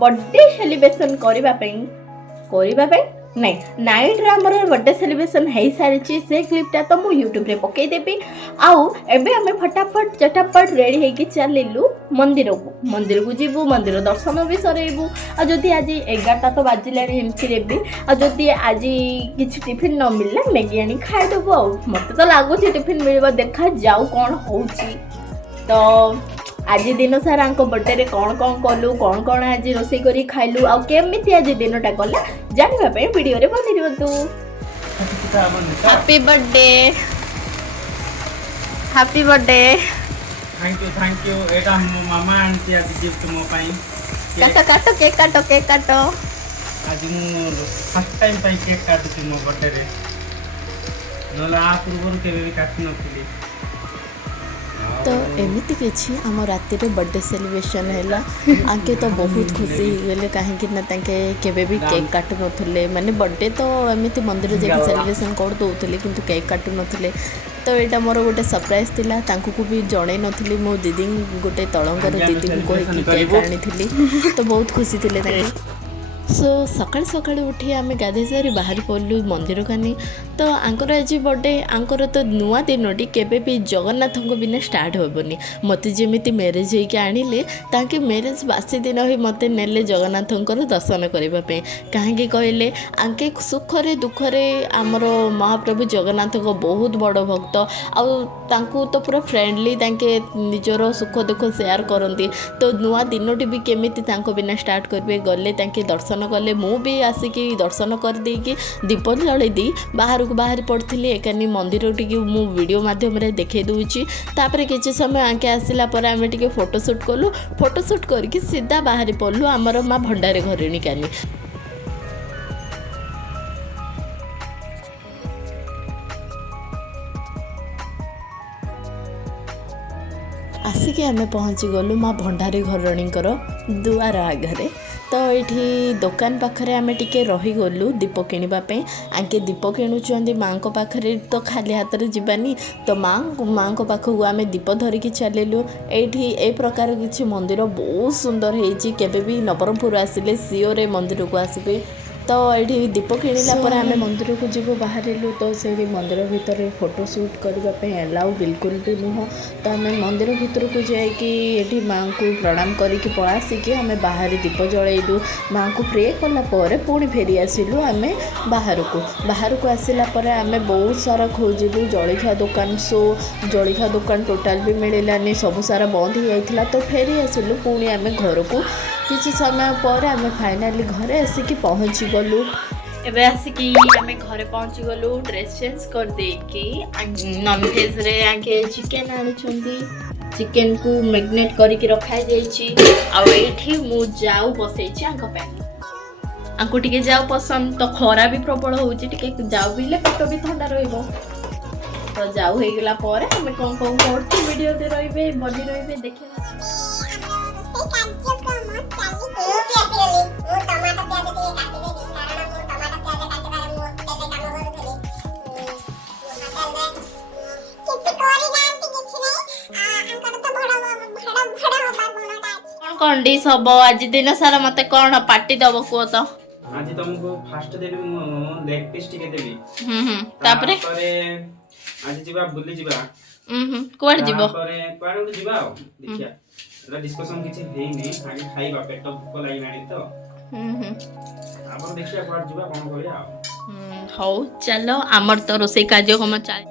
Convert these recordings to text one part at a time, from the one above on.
Birthday celebration करने नहीं night रे हमर बर्थडे सेलिब्रेशन हो सारी से क्लिपटा तो मु यूट्यूब रे पकईदेवी आउ एबे हमें फटाफट चटापट रेडी होगी चलू मंदिर को जीवु मंदिर दर्शन भी सरेबू आ जदि आज 11टा तो बाजिले एमती भी आ जदि आज किसी टिफिन न मिलला मैगी आनी खाईदेबू आ मत तो लगुच टिफिन मिल देखा जाऊ कौन हो तो आज दिन सारा बर्थडे रे कौन कलु कौन आज रोषे करी खाइलु आ केमिति आज दिनटा गला जानवा पे वीडियो रे बनी दियंतु। Happy birthday thank you Etah mama aunty आज गिफ्ट मो पाई काटो केक काटो आज मु फर्स्ट टाइम पाई केक काटुची मो बर्थडे रे नला आ पूर्व केबे भी काटि नथिली तो एमती किसी आम राति बर्थडे सेलिब्रेशन है आगे तो बहुत खुशी गले कहीं केबे भी केक काटु नथिले माने बर्थडे तो एमती मंदिर जाके सेलिब्रेशन कर दउथिले किंतु केक काटु नथिले तो यहाँ मोर गोटे सरप्राइज थिला तांको को भी जणै नथिली मो दीदी गोटे तळंगर दीदी को कहि केक आनी तो बहुत खुशी थिले ताके सो सकाल सकाल उठी आम गाधे सारी बाहर पड़लु मंदिर कानी तो आंकर आज बर्थडे आंकर तो नुआ दिनटी केबे भी जगन्नाथ बिना स्टार्ट हेबनी मत जमी मैरेज होके आणिले ताकि मैरेज बासी दिन ही मत नेले जगन्नाथ दर्शन करने कहीं कहले आंके सुखरे दुखरे आमर महाप्रभु जगन्नाथ बहुत बड़ भक्त आउ तो पूरा फ्रेंडली तांके निजर सुख दुख शेयर करती तो नुआ दिनटी भी केमिति तांको बिना स्टार्ट करेंगे गले तांके दर्शन कले मु भी आसिकी दर्शन कर देकी दीप जलई दी बाहर को बाहर पड़ी एकानी मंदिर टी मु वीडियो माध्यम देखे दूची तापर किसी समय आके आसला आम टे फोटोशूट कलु फोटोशूट करके सीधा बाहर पड़लु आमर माँ भंडारे घरेणी कानी आसिकी आम पहुँची गलु माँ भंडारी घरणीकर दुआर आगे तो ये दुकान पाखे आम टे रहीगलु दीप किणापी आगे दीप किणुंट माँ को पाखे तो खाली हाथ में जीवानी तो माँ को पाखक आम दीप धरिकी चलू ये ए प्रकार किसी मंदिर बहुत सुंदर होती केबे भी नवरंगपुर आसिले सियोर मंदिर को आसबे तो ये दीप किणला आम मंदिर को जीव बाहरलु तो से मंदिर भितर फोटोशूट करने एलाउ बिल्कुल भी नुह तो आम मंदिर भितर को जाकि माँ को प्रणाम करके पलासिकी आम बाहर दीप जलैलु माँ को प्रे कलापर पुणी फेरी आसिलु आम बाहर को आसला आम बहुत सारा खोजिलु जलखिया दुकान सो जलखिया दुकान टोटाल भी मिललानी सब सारा बंद हो जाता तो फेरी आसिलु पुणी आम घर को किसी समय पर आम फाइनाली घरे आसिकी पहुँची गलु एबे आसिकी आम घरे पहुँची गलु ड्रेस चेंज कर देकी नॉनवेज रे आगे चिकन आनुछंदी चिकन को मैग्नेट करके रखा जाइछि आ एठी मु जाऊ बसैछि आंको टिके जाऊ पसंद तो खरा भी प्रबल होउछि टिके जाऊ बिले पेट भी ठंडा रहइबो तो जाऊ हे गेला पर हम कोन करछि वीडियो दे रहिबे बडी रहिबे देखि कौन डिश हम आज दिन सारा मत कौन पार्टी दब कह तो आज तुमको फास्ट देबी मु लेग पीस टिके देबी तापरे आज जीवा बुली जीवा कोड जीवो तापरे कोड जीवा देखिया एला डिस्कशन किछि हेई नै आगे खाइबा पेट भूख लागि नानी तो आपण देखिया कोड जीवा कोन करिया हौ चलो हमर तो रोसे कार्यक्रम चल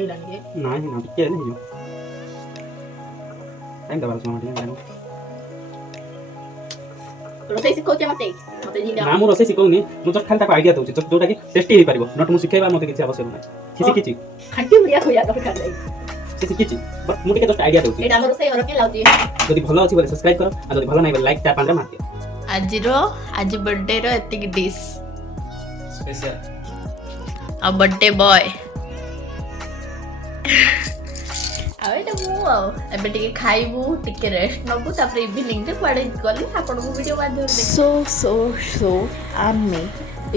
ए लागे नाही ना के नहीं टाइम दबाल सुना रोसे सिखो के मते नी ना मु रोसे सिखौनी मु जस्ट खाली ताको आईडिया दउची जस्ट जोटा कि टेस्टी हे पारिबो नट मु सिखेबा मते किछि आवश्यक नै किछि खाटी बुढ़िया खोया दरकार नै किछि बट मु के जस्ट आईडिया दउची एटा रोसे घर के लाउती जदि भलो अछि बोले सब्सक्राइब करो आ जदि भलो नै बोले लाइक टैप आंदर मार दियो आज बर्थडे रो एति डिश स्पेशल आ बर्थडे बॉय आवेटा मु एबे टिके खाइबू टिके रेस्ट नबू तापर इवनिंग रे पड़े गली आपन को वीडियो माध्यम देख सो आमे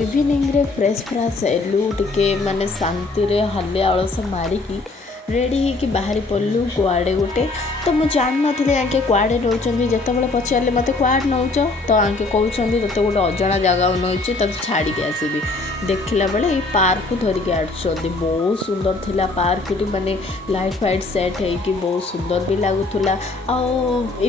इवनिंग रे फ्रेश एलू टिके माने शांति रे हल्ले आळस मारी की रेडी होइकी बाहरी पड़लु कुआड़े गोटे तो मुझे जान नथी आंके कुआड़े नौचंदी जेतेबेले पचारे मते कुआड़े नौच तो आंके कहउछंदी तते गोटे अजणा जगह नौची तते छाड़ी के आसीबी देखला बेले ये पार्क को धरिकी आछंदी बहुत सुंदर थिला पार्क टी माने लाइट फाइट सेट है कि बहुत सुंदर भी लागुथुला आ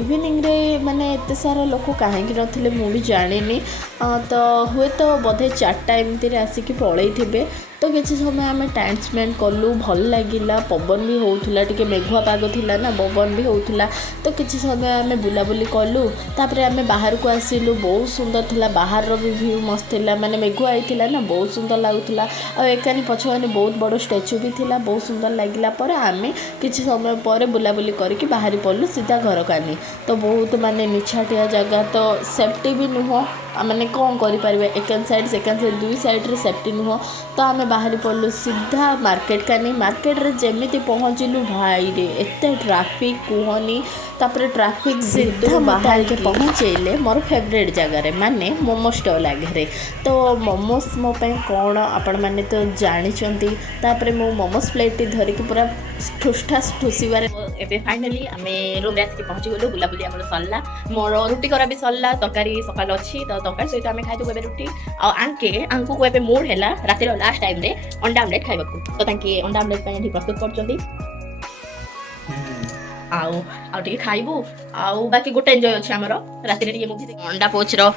इवनिंग रे माने एते सारा लोक काहे नथिले मु भी जानिनी तो हुए तो बोधे 4टा एमती रे आसिकी पळै थिबे तो किसी समय आम टाइम स्पेंड कलु भल लगिला पवन भी होउथुला टिके मेघुआ पाग थिला ना पवन भी होउथुला तो किसी समय आम बुलाबुली कलु तापर आम बाहर को आसिलु बहुत सुंदर थिला बाहर रो भी व्यू मस्त थिला माने मेघुआ आइथिला ना बहुत सुंदर लागुथुला आ एकानी पछवानी बहुत बड़ स्टैच्यू भी थिला बहुत सुंदर लागिला पर आम किसी समय पर बुलाबुली करके बाहरी पड़लु सीधा घर कानी तो बहुत माने निछाटिया जगह तो सेफ्टी भी नुह मैंने कौन करें एकान साइड सेकेंड साइड दुई साइड रे सेफ्टी नुह तो आम बाहरी पड़लु सीधा मार्केट कानी मार्केट रे जेमिति पहुँचलु भाई रे एते ट्राफिक कहनी तापर ट्राफिक सीधा बाहर के पहुँचेले मोर फेवरेट जगार माने मोमो स्टॉल आगे तो मोमोस मो कौन आपण मैंने तो जानी तापर मो मोमोस प्लेट धरिकी पूरा ठुसा ठुसबार एबे फाइनली आमे रूम रे आसिक पहुँची गलु बुलाबुली हमर सरला मोर रुटी करा भी सरला तरकारी सकाल अच्छी तो तरकारी सहित आमे खाइदु एबे रुटी आ आंकु को एबे मूड हैला रातिर लास्ट टाइम रे अंडा आमलेट खाइबाकू तो तांके अंडा आमलेट पय प्रस्तुत करचंदी आउ टिके खाइबू आउ बाकी गोटे एन्जॉय अछि हमर रातिर टिके मूवी अंडा पोच रो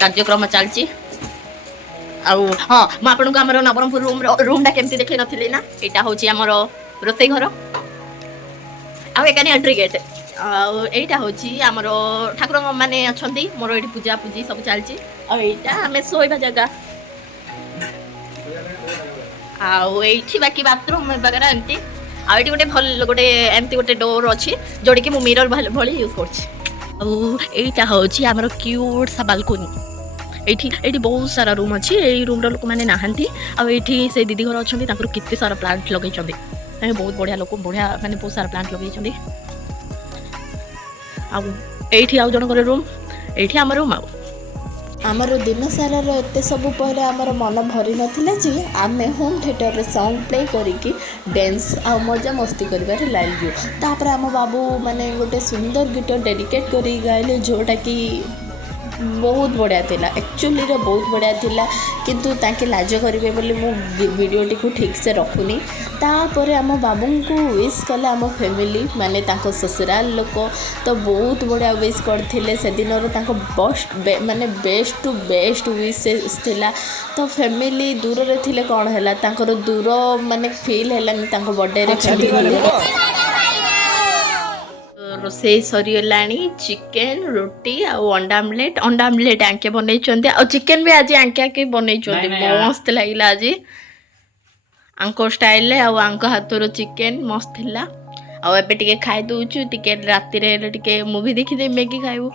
कार्यक्रम चलची आउ हां म आपन को हमर नवरंगपुर रूम डा केमती देखै नथिले ना एटा होची हमर रोसई घर आउ एकानी एंट्री गेट एटा होची हमर ठाकुर माने अछंती मोर एठी पूजा पूजी सब चलची आ एटा हमें सोइबा जगह आउ एठी बाकी बाथरूम वगैरह एमती आ एठी गोटे भल गोटे एमती गोटे डोर अछि जोडी कि मु मिरर भली यूज करछि आउ एटा होची हमर क्यूट सा बालकनी एठी बहुत सारा रूम अछि एई रूम रो लोक माने नाहंती आ एठी से दीदी घर अछंती ताकर कित्ते सारा प्लांट लगै छथि बहुत बढ़िया लोक बढ़िया माने बहुत सारा प्लांट लगै छथि आ एठी आउ जन करे रूम एठी हमर रूम आमर दिन सारा एत सब पर आमर मन भरी नाथिला जे आमे होम थिएटर रे सॉन्ग प्ले करिकी डांस आ मजा मस्ती करिबार लागलु तापर आम बाबू माने गोटे सुंदर गीत डेडिकेट करी गाइले जोटा कि बहुत बढ़िया थिला एक्चुअली रे बहुत बढ़िया थिला किंतु ताके लाज करिवे बोली मु वीडियो टी को ठीक से रखुनी तापर आम बाबू को विश कले आम फैमिली माने ताको ससुराल लोक तो बहुत बढ़िया विश करथिले से दिन रो ताको माने बेस्ट टू बेस्ट विशेस थिला तो फैमिली दूर रे थिले कोन हैला ताकर दूर माने फील हैलानी ताको बर्थडे रे फैमिली रोसई सरीगलानी चिकेन रोटी आउ अंडा आमलेट आंके बनै चंदी आ चिकेन भी आज आंके बनै चंदी मस्त लागिला आज आंको स्टाइल ले आउ आंको हाथरो चिकेन मस्त थिला आ एबे टिके खाइ दोछु टिके राति रे टिके मूवी देखि दे मैगी खाइबो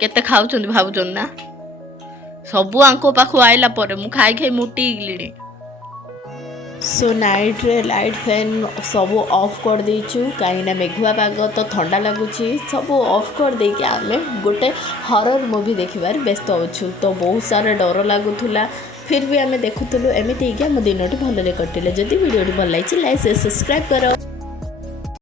केते खाउ चंदी भाबु चंद ना सबु आंको पाखु आइला परे मु खाइ खाइ मोटी गिलिनी सो नाइट रे लाइट फैन सब ऑफ कर देचु कहीं मेघुआ पाग तो ठंडा लगुच सब ऑफ कर दे कि आमे गोटे हॉरर मूवी देखिबार व्यस्त होछु तो बहुत सारा डर लागुथुला फिर भी आमे देखुथुलु एमिति कि हम दिनोटी भलरे कटिले जदि वीडियोटी भल लाइछि लाइक सब्सक्राइब करो।